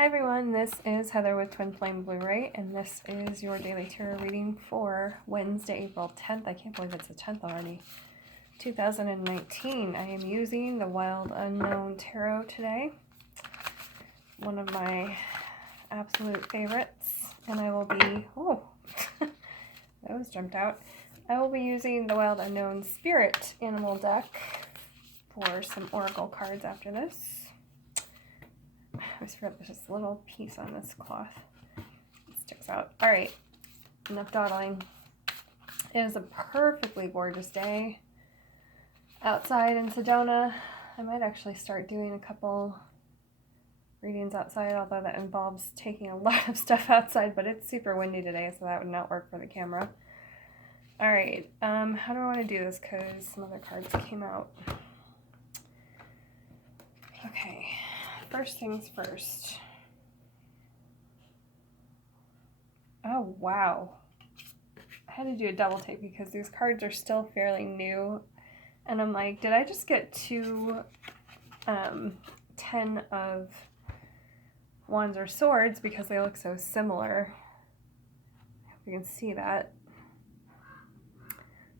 Hi everyone, this is Heather with Twin Flame Blu-ray, and this is your daily tarot reading for Wednesday, April 10th. I can't believe it's the 10th already. 2019. I am using the Wild Unknown Tarot today. One of my absolute favorites. And I will be, those jumped out. I will be using the Wild Unknown Spirit Animal deck for some oracle cards after this. I always forget there's this little piece on this cloth. It sticks out. Alright, enough dawdling. It is a perfectly gorgeous day outside in Sedona. I might actually start doing a couple readings outside, although that involves taking a lot of stuff outside, but it's super windy today, so that would not work for the camera. Alright, how do I want to do this, because some other cards came out. Okay. First things first. Oh, wow. I had to do a double take because these cards are still fairly new. And I'm like, did I just get two 10 of Wands or Swords because they look so similar? I hope you can see that.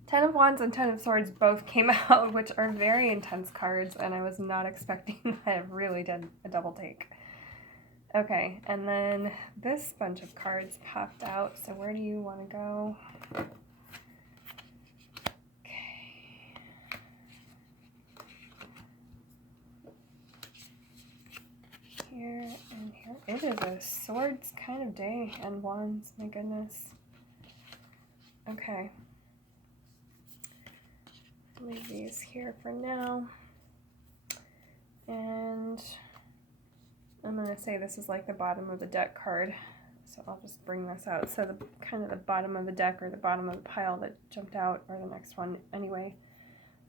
10 of Wands and 10 of Swords both came out, which are very intense cards, and I was not expecting that. I really did a double take. Okay, and then this bunch of cards popped out, so where do you want to go? Okay. Here and here. It is a Swords kind of day, and Wands, my goodness. Okay. Leave these here for now, and I'm going to say this is like the bottom of the deck card, so I'll just bring this out. So the kind of the bottom of the deck, or the bottom of the pile that jumped out, or the next one anyway.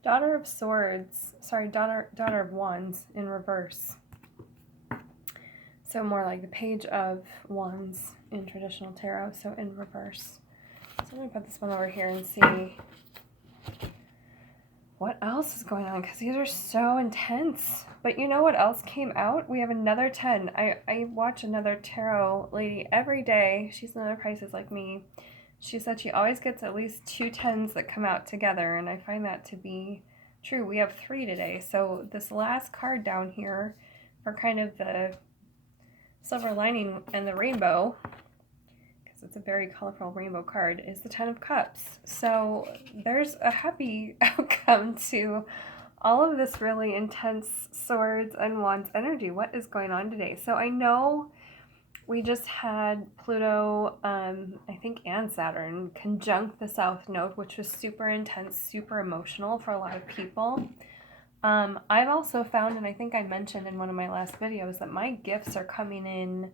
Daughter of Swords, sorry, Daughter of Wands in reverse. So more like the Page of Wands in traditional tarot, so in reverse. So I'm going to put this one over here and see what else is going on, because these are so intense. But you know what else came out? We have another 10. I watch another tarot lady every day. She's another Pisces like me. She said she always gets at least 2 10s that come out together, and I find that to be true. We have 3 today. So this last card down here for kind of the silver lining and the rainbow, it's a very colorful rainbow card, is the 10 of Cups. So there's a happy outcome to all of this really intense Swords and Wands energy. What is going on today? So I know we just had Pluto, I think, and Saturn conjunct the South Node, which was super intense, super emotional for a lot of people. I've also found, and I think I mentioned in one of my last videos, that my gifts are coming in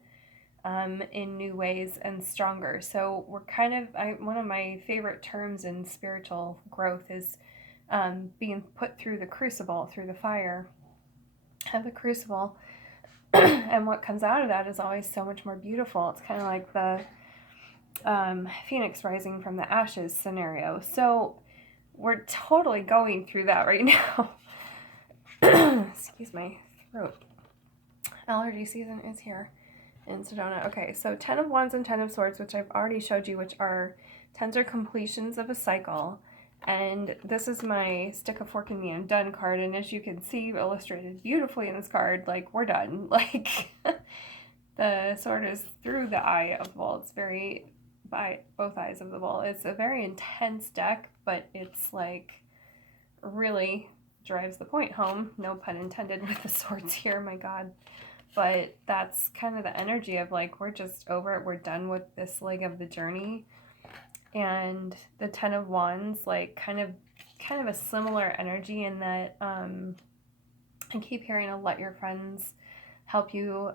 new ways and stronger. So we're kind of, one of my favorite terms in spiritual growth is being put through the crucible, through the fire of the crucible. And what comes out of that is always so much more beautiful. It's kind of like the phoenix rising from the ashes scenario. So we're totally going through that right now. Excuse my throat. Allergy season is here in Sedona. Okay, so 10 of Wands and 10 of Swords, which I've already showed you, which are 10s are completions of a cycle. And this is my stick a fork in the I'm done card, and as you can see illustrated beautifully in this card, like, we're done. Like, the sword is through the eye of the bull. It's very, by both eyes of the bull. It's a very intense deck, but it's like really drives the point home. No pun intended with the swords here, my God. But that's kind of the energy of, like, we're just over it. We're done with this leg of the journey. And the 10 of Wands, like, kind of a similar energy in that I keep hearing let your friends help you,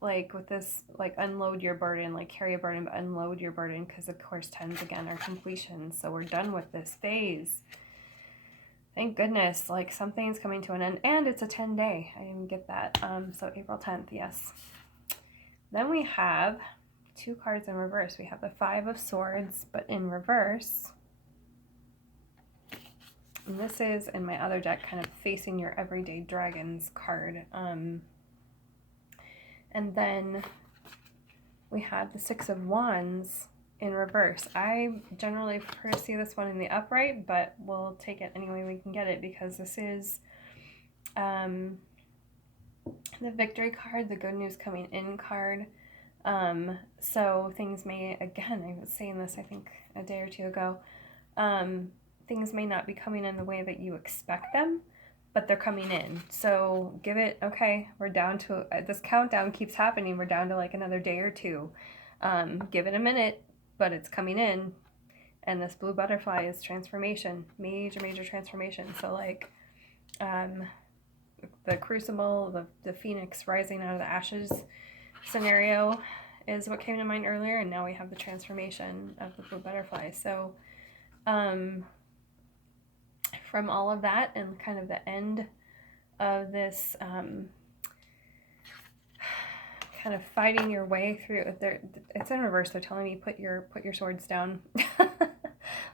like, with this, like, unload your burden, like, carry a burden, but unload your burden, because, of course, 10s, again, are completions. So we're done with this phase. Thank goodness, like, something's coming to an end, and it's a 10-day. I didn't get that. So April 10th, yes. Then we have 2 cards in reverse. We have the 5 of Swords, but in reverse. And this is, in my other deck, kind of facing your everyday dragons card. And then we have the Six of Wands in reverse. I generally prefer to see this one in the upright, but we'll take it any way we can get it because this is the victory card, the good news coming in card. So things may, again, I was saying this I think a day or two ago, things may not be coming in the way that you expect them, but they're coming in. So give it, okay, we're down to, this countdown keeps happening, we're down to like another day or two. Give it a minute, but it's coming in. And this blue butterfly is transformation, major transformation. So like the crucible, the phoenix rising out of the ashes scenario is what came to mind earlier, and now we have the transformation of the blue butterfly. So from all of that and kind of the end of this kind of fighting your way through, it's in reverse. They're telling me put your swords down.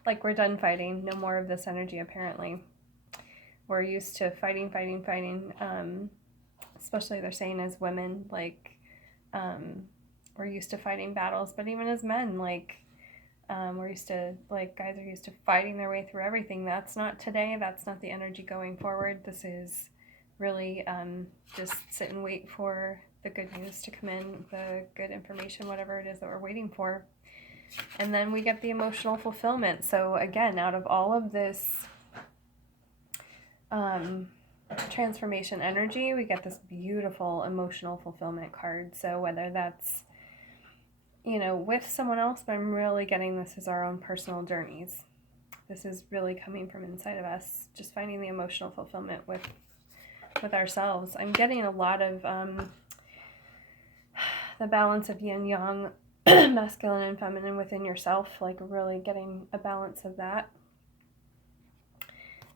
Like we're done fighting, no more of this energy. Apparently we're used to fighting, especially they're saying as women, like we're used to fighting battles, but even as men, like we're used to, like, guys are used to fighting their way through everything. That's not today. That's not the energy going forward. This is really just sit and wait for the good news to come in, the good information, whatever it is that we're waiting for. And then we get the emotional fulfillment. So again, out of all of this transformation energy, we get this beautiful emotional fulfillment card. So whether that's, you know, with someone else, but I'm really getting this as our own personal journeys. This is really coming from inside of us, just finding the emotional fulfillment with ourselves. I'm getting a lot of the balance of yin yang, masculine and feminine within yourself, like really getting a balance of that.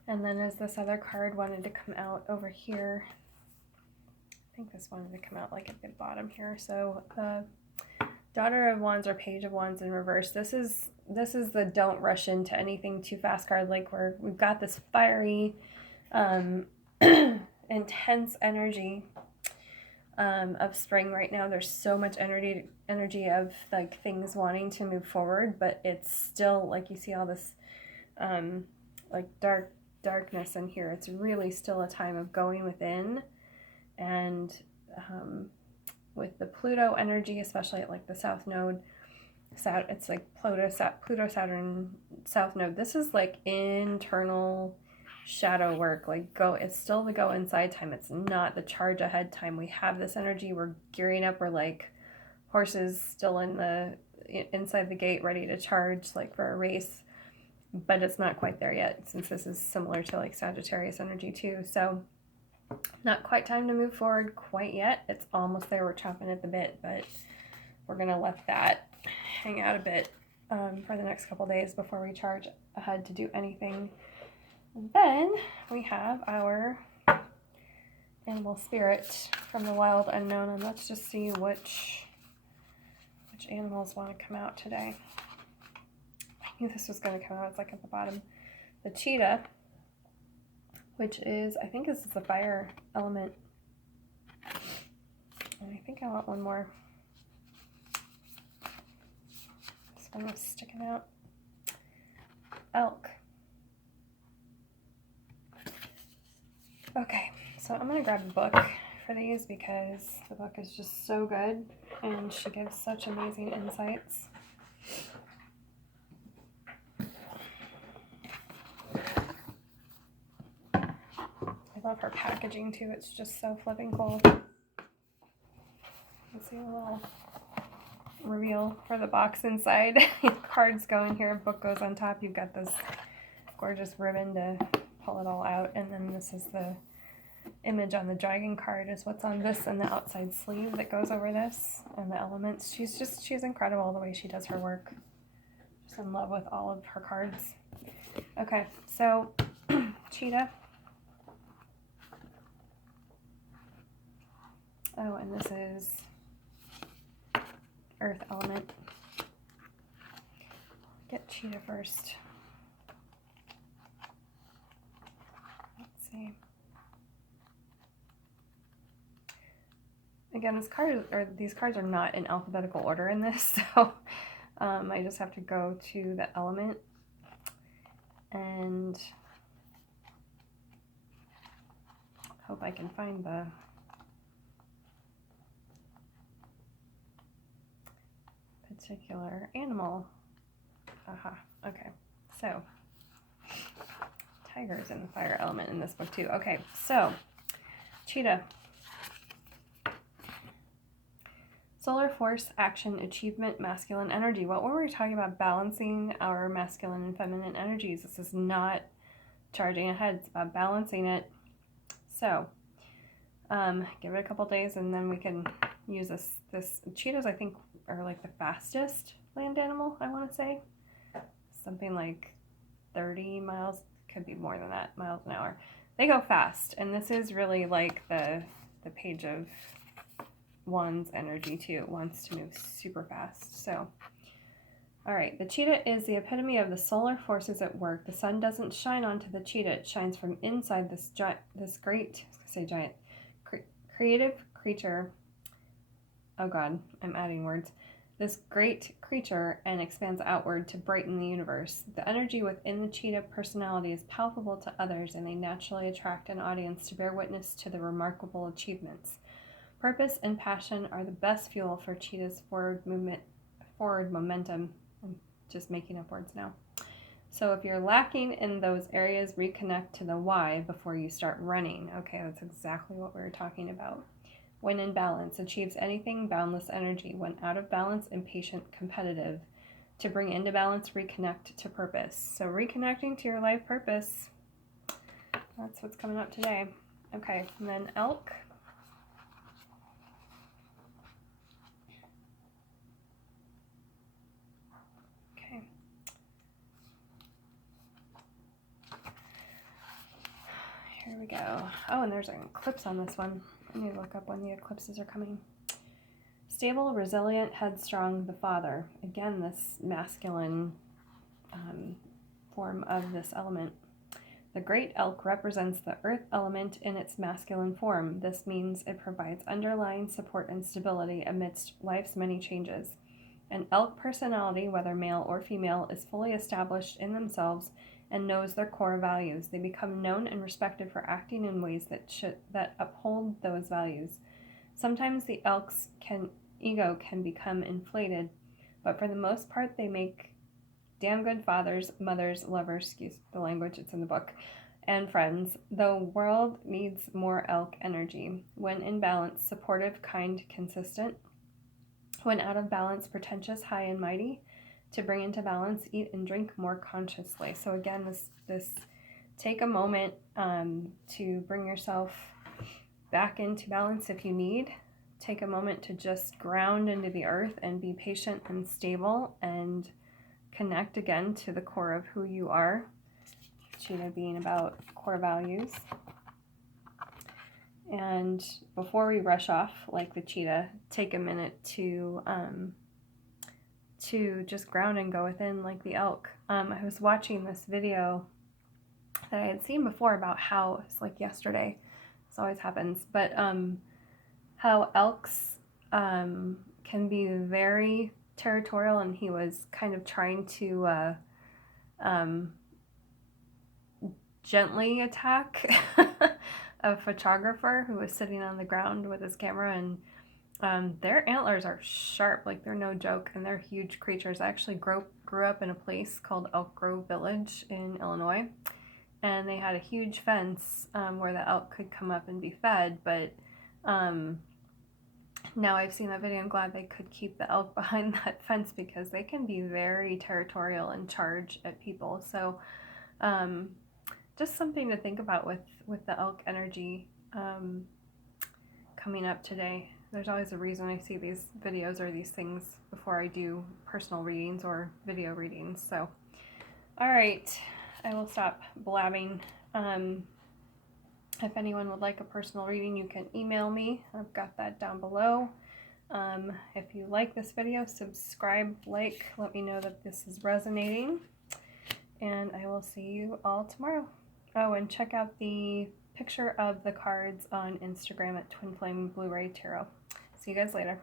And then as this other card wanted to come out over here, I think this wanted to come out like at the bottom here. So Daughter of Wands or Page of Wands in reverse. This is the don't rush into anything too fast card. Like we've got this fiery, intense energy of spring right now. There's so much energy of like things wanting to move forward, but it's still like you see all this like darkness in here. It's really still a time of going within, and with the Pluto energy, especially at like the South Node, it's like Pluto Saturn South Node. This is like internal shadow work. Like it's still the go inside time. It's not the charge ahead time. We have this energy. We're gearing up. We're like horses still inside the gate, ready to charge, like for a race. But it's not quite there yet, since this is similar to like Sagittarius energy too. So not quite time to move forward quite yet. It's almost there. We're chomping at the bit, but we're going to let that hang out a bit for the next couple days before we charge ahead to do anything. And then we have our animal spirit from the wild unknown, and let's just see which animals want to come out today. I knew this was going to come out. It's like at the bottom. The cheetah, which is, I think this is the fire element. And I think I want one more. This one was sticking out. Elk. Okay, so I'm going to grab a book for these because the book is just so good and she gives such amazing insights. I love her packaging too. It's just so flipping cool. You can see a little reveal for the box inside. Cards go in here, book goes on top. You've got this gorgeous ribbon to pull it all out, and then this is the image on the dragon card is what's on this and the outside sleeve that goes over this, and the elements. She's incredible the way she does her work. Just in love with all of her cards. Okay, so Cheetah. Oh, and this is Earth element. Get Cheetah first. Let's see. again, these cards are not in alphabetical order in this, so I just have to go to the element and hope I can find the particular animal. Aha, okay. So, tiger's in the fire element in this book too. Okay, so, Cheetah. Solar force, action, achievement, masculine energy. What were we talking about? Balancing our masculine and feminine energies. This is not charging ahead. It's about balancing it. So, give it a couple days and then we can use this. Cheetahs, I think, are like the fastest land animal, I want to say. Something like 30 miles, could be more than that, miles an hour. They go fast, and this is really like the Page of Wands energy too. It wants to move super fast. So, all right, the cheetah is the epitome of the solar forces at work. The sun doesn't shine onto the cheetah; it shines from inside this great, creative creature. Oh God, I'm adding words. This great creature and expands outward to brighten the universe. The energy within the cheetah personality is palpable to others, and they naturally attract an audience to bear witness to the remarkable achievements. Purpose and passion are the best fuel for cheetah's forward momentum. I'm just making up words now. So if you're lacking in those areas, reconnect to the why before you start running. Okay, that's exactly what we were talking about. When in balance, achieves anything, boundless energy. When out of balance, impatient, competitive. To bring into balance, reconnect to purpose. So reconnecting to your life purpose, that's what's coming up today. Okay, and then elk. Okay. Here we go. Oh, and there's an eclipse on this one. I need to look up when the eclipses are coming. Stable, resilient, headstrong, the father. Again, this masculine form of this element. The great elk represents the earth element in its masculine form. This means it provides underlying support and stability amidst life's many changes. An elk personality, whether male or female, is fully established in themselves and knows their core values. They become known and respected for acting in ways that uphold those values. Sometimes the elk's ego can become inflated, but for the most part they make damn good fathers, mothers, lovers, excuse the language, it's in the book, and friends. The world needs more elk energy. When in balance, supportive, kind, consistent. When out of balance, pretentious, high and mighty. To bring into balance, eat and drink more consciously. So again, this take a moment to bring yourself back into balance if you need. Take a moment to just ground into the earth and be patient and stable and connect again to the core of who you are. Cheetah being about core values. And before we rush off like the cheetah, take a minute to just ground and go within like the elk. I was watching this video that I had seen before about how, it's like yesterday, this always happens, but how elks can be very territorial, and he was kind of trying to gently attack a photographer who was sitting on the ground with his camera, and their antlers are sharp, like they're no joke, and they're huge creatures. I actually grew up in a place called Elk Grove Village in Illinois, and they had a huge fence where the elk could come up and be fed, but now I've seen that video, I'm glad they could keep the elk behind that fence because they can be very territorial and charge at people. So just something to think about with the elk energy coming up today. There's always a reason I see these videos or these things before I do personal readings or video readings. So, all right, I will stop blabbing. If anyone would like a personal reading, you can email me. I've got that down below. If you like this video, subscribe, like, let me know that this is resonating. And I will see you all tomorrow. Oh, and check out the picture of the cards on Instagram at Twin Flame Blu-ray Tarot. See you guys later.